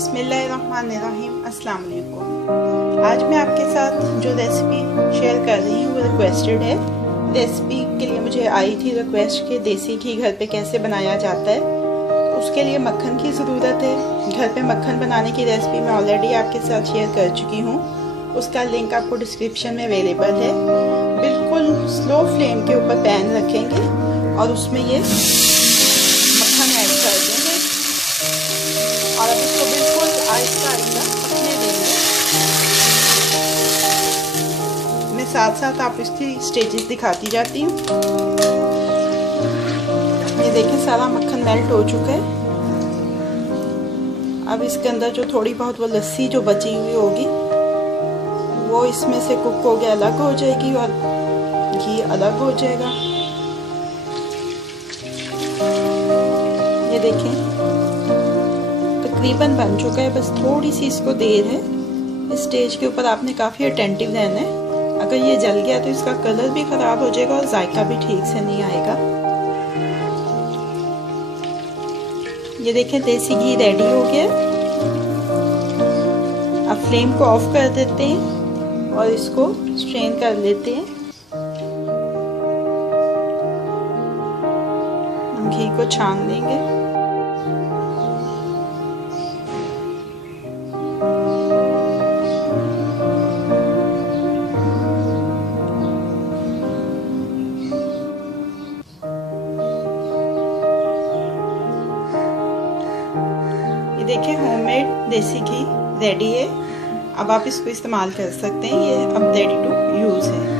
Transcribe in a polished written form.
बिस्मिल्लाहिर्रहमानिर्रहीम। अस्सलाम वालेकुम। आज मैं आपके साथ जो रेसिपी शेयर कर रही हूँ वो रिक्वेस्टेड है। रेसिपी के लिए मुझे आई थी रिक्वेस्ट कि देसी घी घर पे कैसे बनाया जाता है। उसके लिए मक्खन की ज़रूरत है। घर पे मक्खन बनाने की रेसिपी मैं ऑलरेडी आपके साथ शेयर कर चुकी हूँ। उसका लिंक आपको डिस्क्रिप्शन में अवेलेबल है। बिल्कुल स्लो फ्लेम के ऊपर पैन रखेंगे और उसमें ये मक्खन ऐड कर देंगे और अब इसको बिल्कुल आहिस्ता आहिस्ता पकने देंगे। मैं साथ साथ आप इसकी स्टेजेस दिखाती जाती हूँ। ये देखें सारा मक्खन मेल्ट हो चुका है। अब इसके अंदर जो थोड़ी बहुत वो लस्सी जो बची हुई होगी वो इसमें से कुक हो के अलग हो जाएगी और घी अलग हो जाएगा। ये देखें तकरीबन बन चुका है, बस थोड़ी सी इसको देर है। इस स्टेज के ऊपर आपने काफ़ी अटेंटिव रहना है। अगर ये जल गया तो इसका कलर भी ख़राब हो जाएगा और जायका भी ठीक से नहीं आएगा। ये देखें देसी घी रेडी हो गया। अब फ्लेम को ऑफ कर देते हैं और इसको स्ट्रेन कर लेते हैं। हम घी को छान लेंगे। ये देखें होममेड देसी घी रेडी है। अब आप इसको इस्तेमाल कर सकते हैं। ये अब रेडी टू यूज़ है।